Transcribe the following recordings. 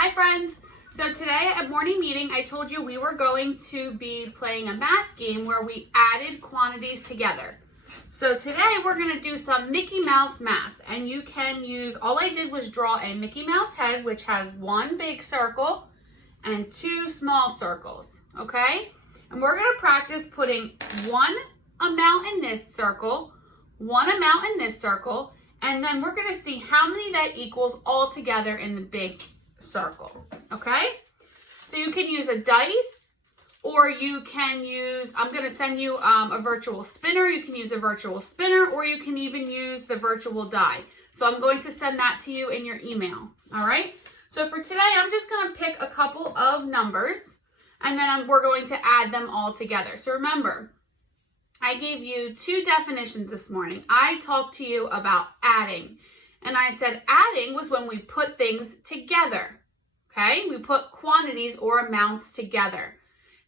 Hi friends! So today at morning meeting I told you we were going to be playing a math game where we added quantities together. So today we're going to do some Mickey Mouse math, and you can use, all I did was draw a Mickey Mouse head which has one big circle and two small circles, okay? And we're going to practice putting one amount in this circle, one amount in this circle, and then we're going to see how many that equals all together in the big circle, okay? So you can use a dice, or you can use, I'm going to send you a virtual spinner. You can use a virtual spinner, or you can even use the virtual die. So I'm going to send that to you in your email, all right? So for today, I'm just going to pick a couple of numbers, and then we're going to add them all together. So remember, I gave you two definitions this morning. I talked to you about adding. And I said adding was when we put things together, okay? We put quantities or amounts together.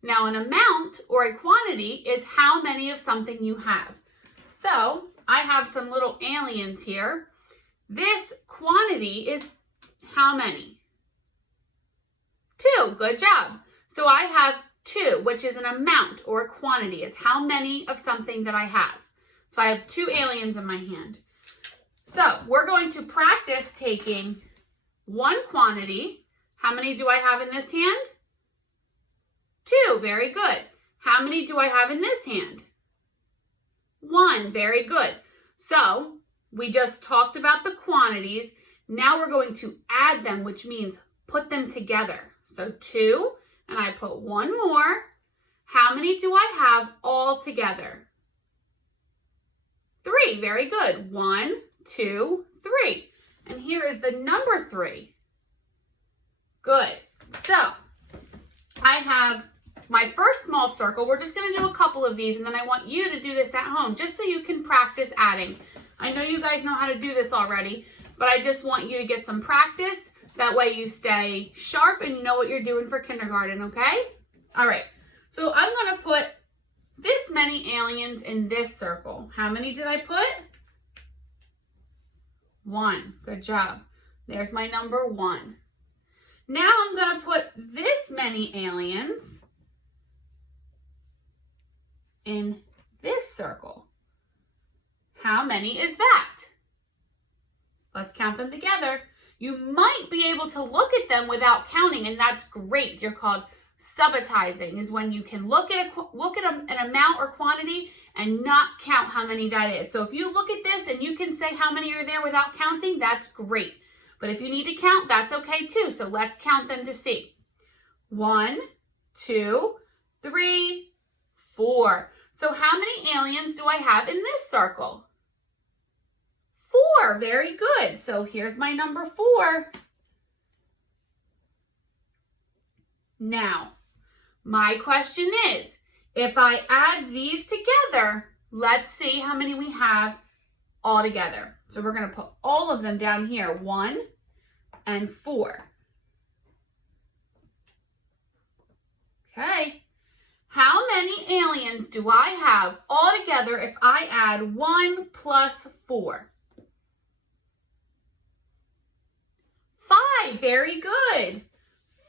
Now, an amount or a quantity is how many of something you have. So, I have some little aliens here. This quantity is how many? 2. Good job. So, I have 2, which is an amount or a quantity. It's how many of something that I have. So, I have 2 aliens in my hand. So we're going to practice taking one quantity. How many do I have in this hand? 2, very good. How many do I have in this hand? 1, very good. So we just talked about the quantities. Now we're going to add them, which means put them together. So 2, and I put 1 more. How many do I have all together? 3, very good. 1, 2, 3. And here is the number 3. Good. So I have my first small circle. We're just going to do a couple of these, and then I want you to do this at home just so you can practice adding. I know you guys know how to do this already, but I just want you to get some practice. That way you stay sharp and you know what you're doing for kindergarten, okay? All right. So I'm going to put this many aliens in this circle. How many did I put? 1. Good job. There's my number 1. Now I'm going to put this many aliens in this circle. How many is that? Let's count them together. You might be able to look at them without counting, and that's great. You're called subitizing, is when you can look at an amount or quantity and not count how many that is. So if you look at this and you can say how many are there without counting, that's great. But if you need to count, that's okay too. So let's count them to see. 1, 2, 3, 4. So how many aliens do I have in this circle? 4. Very good. So here's my number 4. Now, my question is, if I add these together, let's see how many we have all together. So we're going to put all of them down here, 1 and 4. Okay. How many aliens do I have all together if I add 1 plus 4? 5. Very good.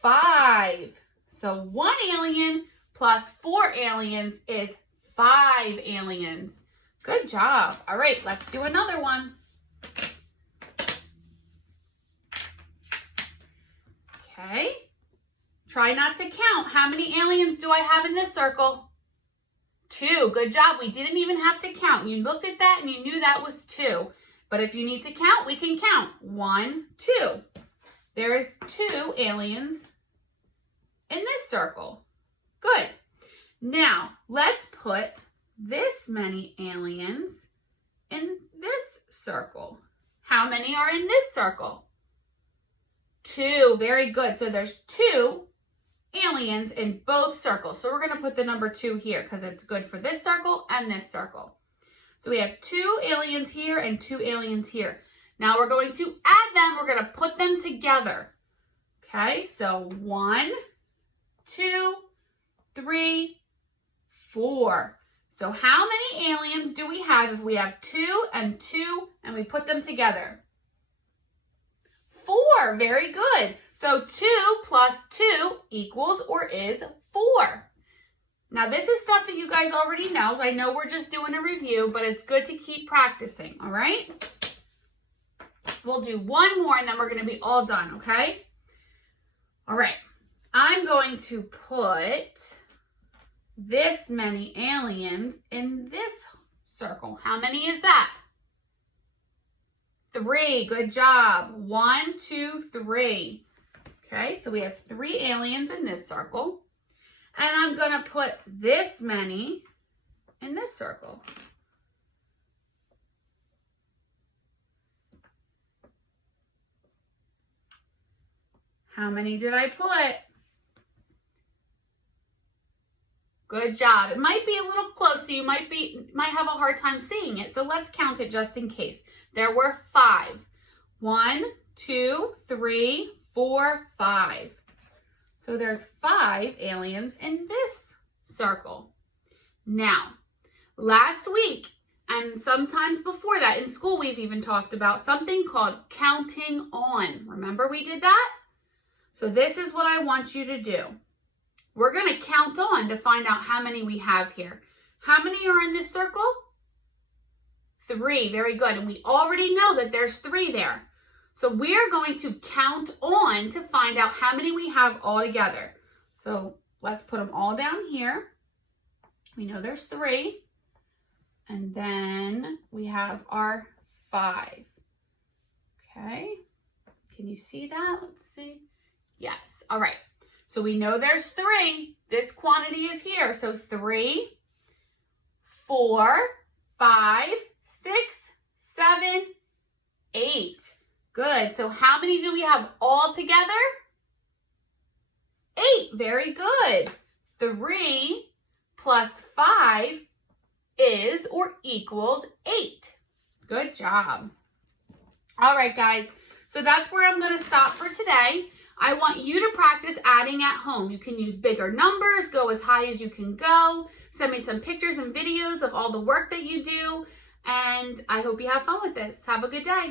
5. So 1 alien plus 4 aliens is 5 aliens. Good job. All right, let's do another one. Okay. Try not to count. How many aliens do I have in this circle? 2. Good job. We didn't even have to count. You looked at that and you knew that was 2. But if you need to count, we can count. 1, 2. There is 2 aliens in this circle. Good. Now, let's put this many aliens in this circle. How many are in this circle? 2. Very good. So there's 2 aliens in both circles. So we're going to put the number 2 here because it's good for this circle and this circle. So we have 2 aliens here and 2 aliens here. Now we're going to add them. We're going to put them together. Okay, so 1, 2, 3, 4. So how many aliens do we have if we have 2 and 2 and we put them together? 4. Very good. So 2 plus 2 equals or is 4. Now this is stuff that you guys already know. I know we're just doing a review, but it's good to keep practicing, all right? We'll do one more and then we're going to be all done, okay? All right. I'm going to put this many aliens in this circle. How many is that? 3. Good job. 1, 2, 3. Okay, so we have 3 aliens in this circle. And I'm going to put this many in this circle. How many did I put? Good job. It might be a little close, so you might have a hard time seeing it. So let's count it just in case. There were 5. 1, 2, 3, 4, 5. So there's 5 aliens in this circle. Now, last week, and sometimes before that in school, we've even talked about something called counting on. Remember we did that? So this is what I want you to do. We're going to count on to find out how many we have here. How many are in this circle? 3. Very good. And we already know that there's 3 there. So we're going to count on to find out how many we have all together. So let's put them all down here. We know there's 3. And then we have our 5. Okay. Can you see that? Let's see. Yes. All right. So we know there's 3. This quantity is here. So 3, 4, 5, 6, 7, 8. Good. So how many do we have all together? 8. Very good. 3 plus 5 is or equals 8. Good job. All right, guys. So that's where I'm going to stop for today. I want you to practice adding at home. You can use bigger numbers, go as high as you can go. Send me some pictures and videos of all the work that you do. And I hope you have fun with this. Have a good day.